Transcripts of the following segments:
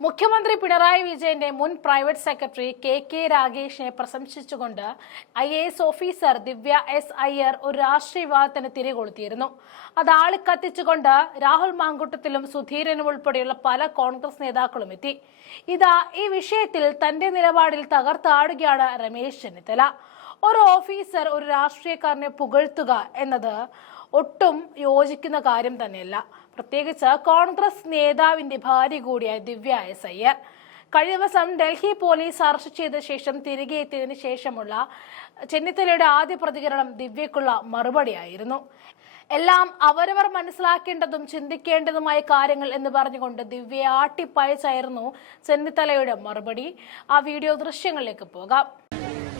മുഖ്യമന്ത്രി പിണറായി വിജയന്റെ മുൻ പ്രൈവറ്റ് സെക്രട്ടറി കെ കെ രാഗേഷിനെ പ്രശംസിച്ചുകൊണ്ട് I A S officer Divya S Iyer ഒരു രാഷ്ട്രീയ വിവാദത്തിന് തിരികൊളുത്തിയിരുന്നു അത് ആളിക്കത്തിച്ചുകൊണ്ട് രാഹുൽ മാങ്കുട്ടത്തിലും സുധീരനും ഉൾപ്പെടെയുള്ള പല കോൺഗ്രസ് നേതാക്കളും എത്തി. ഇതാ ഈ വിഷയത്തിൽ തന്റെ നിലപാടിൽ തകർത്താടുകയാണ് രമേശ് ചെന്നിത്തല. ഒരു ഓഫീസർ ഒരു രാഷ്ട്രീയക്കാരനെ പുകഴ്ത്തുക എന്നത് ഒട്ടും യോജിക്കുന്ന കാര്യം തന്നെയല്ല. പ്രത്യേകിച്ച് കോൺഗ്രസ് നേതാവിന്റെ ഭാര്യ കൂടിയായ ദിവ്യ എസ് അയ്യർ കഴിഞ്ഞ ദിവസം ഡൽഹി പോലീസ് അറസ്റ്റ് ചെയ്ത ശേഷം തിരികെ എത്തിയതിനു ശേഷമുള്ള ചെന്നിത്തലയുടെ ആദ്യ പ്രതികരണം ദിവ്യക്കുള്ള മറുപടിയായിരുന്നു. എല്ലാം അവരവർ മനസ്സിലാക്കേണ്ടതും ചിന്തിക്കേണ്ടതുമായ കാര്യങ്ങൾ എന്ന് പറഞ്ഞുകൊണ്ട് ദിവ്യയെ ആട്ടിപ്പയച്ചായിരുന്നു ചെന്നിത്തലയുടെ മറുപടി. ആ വീഡിയോ ദൃശ്യങ്ങളിലേക്ക് പോകാം.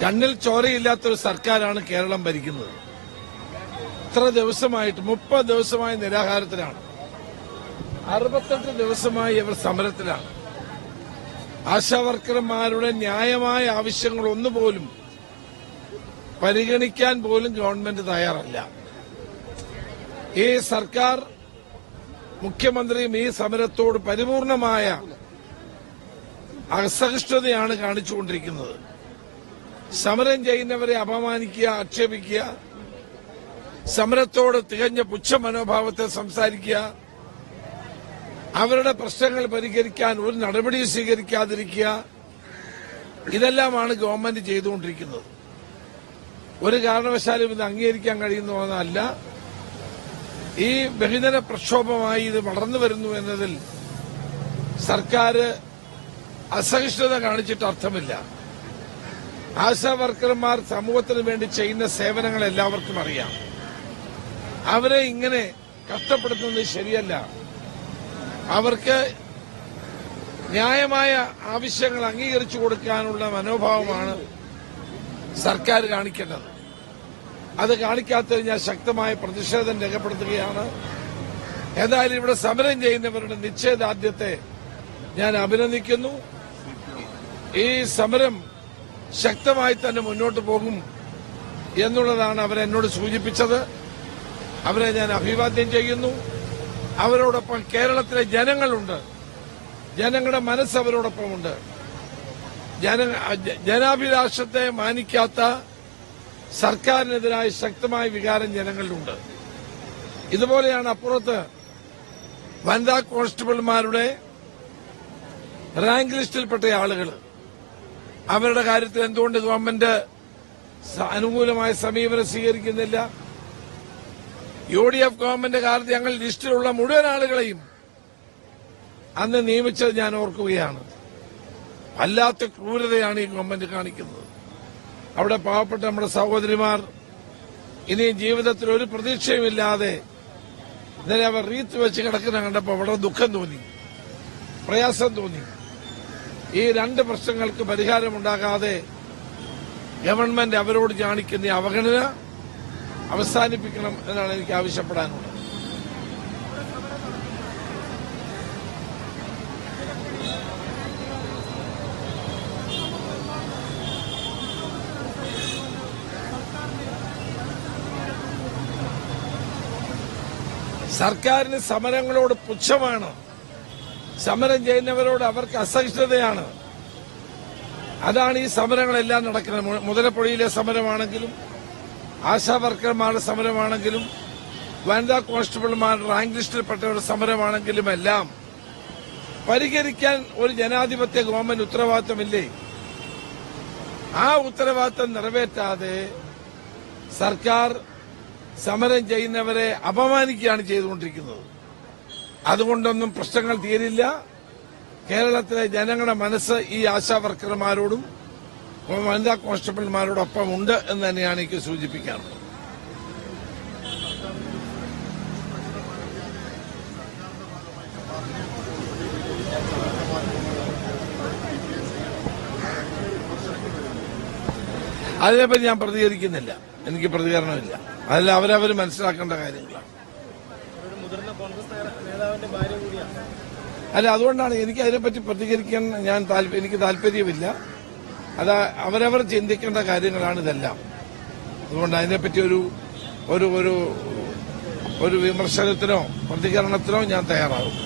കണ്ണിൽ ചോരയില്ലാത്തൊരു സർക്കാരാണ് കേരളം ഭരിക്കുന്നത്. ഇത്ര ദിവസമായിട്ട് മുപ്പത് ദിവസമായി നിരാഹാരത്തിലാണ്. അറുപത്തെട്ട് ദിവസമായി ഇവർ സമരത്തിലാണ്. ആശാവർക്കർമാരുടെ ന്യായമായ ആവശ്യങ്ങൾ ഒന്നുപോലും പരിഗണിക്കാൻ പോലും ഗവൺമെന്റ് തയ്യാറല്ല. ഈ സർക്കാർ മുഖ്യമന്ത്രിയും ഈ സമരത്തോട് പരിപൂർണമായ അസഹിഷ്ണുതയാണ് കാണിച്ചുകൊണ്ടിരിക്കുന്നത്. സമരം ചെയ്യുന്നവരെ അപമാനിക്കുക ആക്ഷേപിക്കുക സമരത്തോട് തികഞ്ഞ പുച്ഛ മനോഭാവത്തെ സംസാരിക്കുക അവരുടെ പ്രശ്നങ്ങൾ പരിഹരിക്കാൻ ഒരു നടപടിയും സ്വീകരിക്കാതിരിക്കുക ഇതെല്ലാമാണ് ഗവൺമെന്റ് ചെയ്തുകൊണ്ടിരിക്കുന്നത്. ഒരു കാരണവശാലും ഇത് അംഗീകരിക്കാൻ കഴിയുന്നതല്ല ഈ ബഹുജന പ്രക്ഷോഭമായി ഇത് വളർന്നു വരുന്നു എന്നതിൽ സർക്കാർ അസഹിഷ്ണുത കാണിച്ചിട്ട് അർത്ഥമില്ല. ആശാ വർക്കർമാർ സമൂഹത്തിന് വേണ്ടി ചെയ്യുന്ന സേവനങ്ങൾ എല്ലാവർക്കും അറിയാം. അവരെ ഇങ്ങനെ കഷ്ടപ്പെടുത്തുന്നത് ശരിയല്ല. അവർക്ക് ന്യായമായ ആവശ്യങ്ങൾ അംഗീകരിച്ചു കൊടുക്കാനുള്ള മനോഭാവമാണ് സർക്കാർ കാണിക്കേണ്ടത് അത് കാണിക്കാത്തത് ഞാൻ ശക്തമായ പ്രതിഷേധം രേഖപ്പെടുത്തുകയാണ്. ഏതായാലും ഇവിടെ സമരം ചെയ്യുന്നവരുടെ നിശ്ചയദാർഢ്യത്തെ ഞാൻ അഭിനന്ദിക്കുന്നു. ഈ സമരം ശക്തമായി തന്നെ മുന്നോട്ട് പോകും എന്നുള്ളതാണ് അവരെന്നോട് സൂചിപ്പിച്ചത്. അവരെ ഞാൻ അഭിവാദ്യം ചെയ്യുന്നു. അവരോടൊപ്പം കേരളത്തിലെ ജനങ്ങളുണ്ട്. ജനങ്ങളുടെ മനസ്സ് അവരോടൊപ്പമുണ്ട്. ജന ജനാഭിലാഷത്തെ മാനിക്കാത്ത സർക്കാരിനെതിരായ ശക്തമായ വികാരം ജനങ്ങളിലുണ്ട്. ഇതുപോലെയാണ് അപ്പുറത്ത് വനിതാ കോൺസ്റ്റബിൾമാരുടെ റാങ്ക് ലിസ്റ്റിൽപ്പെട്ട ആളുകൾ അവരുടെ കാര്യത്തിൽ എന്തുകൊണ്ട് ഗവൺമെന്റ് അനുകൂലമായ സമീപനം സ്വീകരിക്കുന്നില്ല? യു ഡി എഫ് ഗവൺമെന്റ് കാലത്ത് ഞങ്ങൾ ലിസ്റ്റിലുള്ള മുഴുവൻ ആളുകളെയും അന്ന് നിയമിച്ചത് ഞാൻ ഓർക്കുകയാണ്. വല്ലാത്ത ക്രൂരതയാണ് ഈ ഗവൺമെന്റ് കാണിക്കുന്നത്. അവിടെ പാവപ്പെട്ട നമ്മുടെ സഹോദരിമാർ ഇനി ജീവിതത്തിൽ ഒരു പ്രതീക്ഷയുമില്ലാതെ ഇന്നലെ അവർ റീത്ത് വെച്ച് കിടക്കുന്ന കണ്ടപ്പോൾ വളരെ ദുഃഖം തോന്നി പ്രയാസം തോന്നി. ഈ രണ്ട് പ്രശ്നങ്ങൾക്ക് പരിഹാരമുണ്ടാകാതെ ഗവൺമെന്റ് അവരോട് കാണിക്കുന്ന അവഗണന അവസാനിപ്പിക്കണം എന്നാണ് എനിക്ക് ആവശ്യപ്പെടാനുള്ളത്. സർക്കാരിന് സമരങ്ങളോട് പുച്ഛമാണ് സമരം ചെയ്യുന്നവരോട് അവർക്ക് അസഹിഷ്ണുതയാണ്. അതാണ് ഈ സമരങ്ങളെല്ലാം നടക്കുന്നത്. മുതലപ്പുഴയിലെ സമരമാണെങ്കിലും ആശാ വർക്കർമാരുടെ സമരമാണെങ്കിലും വനിതാ കോൺസ്റ്റബിൾമാരുടെ റാങ്ക് ലിസ്റ്റിൽപ്പെട്ടവരുടെ സമരമാണെങ്കിലും എല്ലാം പരിഹരിക്കാൻ ഒരു ജനാധിപത്യ ഗവൺമെന്റ് ഉത്തരവാദിത്തമില്ലേ? ആ ഉത്തരവാദിത്തം നിറവേറ്റാതെ സർക്കാർ സമരം ചെയ്യുന്നവരെ അപമാനിക്കുകയാണ് ചെയ്തുകൊണ്ടിരിക്കുന്നത്. അതുകൊണ്ടൊന്നും പ്രശ്നങ്ങൾ തീരില്ല. കേരളത്തിലെ ജനങ്ങളുടെ മനസ്സ് ഈ ആശാവർക്കർമാരോടും വനിതാ കോൺസ്റ്റബിൾമാരോടൊപ്പം ഉണ്ട് എന്ന് തന്നെയാണ് എനിക്ക് സൂചിപ്പിക്കാറുള്ളത് അതിനെപ്പറ്റി ഞാൻ പ്രതികരിക്കുന്നില്ല. എനിക്ക് പ്രതികരണമില്ല. അതിൽ അവരവർ മനസ്സിലാക്കേണ്ട കാര്യങ്ങളാണ് ഒരു മുതിർന്ന കോൺഗ്രസ് നേതാ- നേതാവിന്റെ ഭാര്യ കൂടിയാണ് അല്ല അതുകൊണ്ടാണ് എനിക്ക് അതിനെപ്പറ്റി പ്രതികരിക്കാൻ ഞാൻ എനിക്ക് താല്പര്യമില്ല. അത് അവരവർ ചിന്തിക്കേണ്ട കാര്യങ്ങളാണ് ഇതെല്ലാം. അതുകൊണ്ട് അതിനെപ്പറ്റി ഒരു ഒരു ഒരു വിമർശനത്തിനോ പ്രതികരണത്തിനോ ഞാൻ തയ്യാറാകും.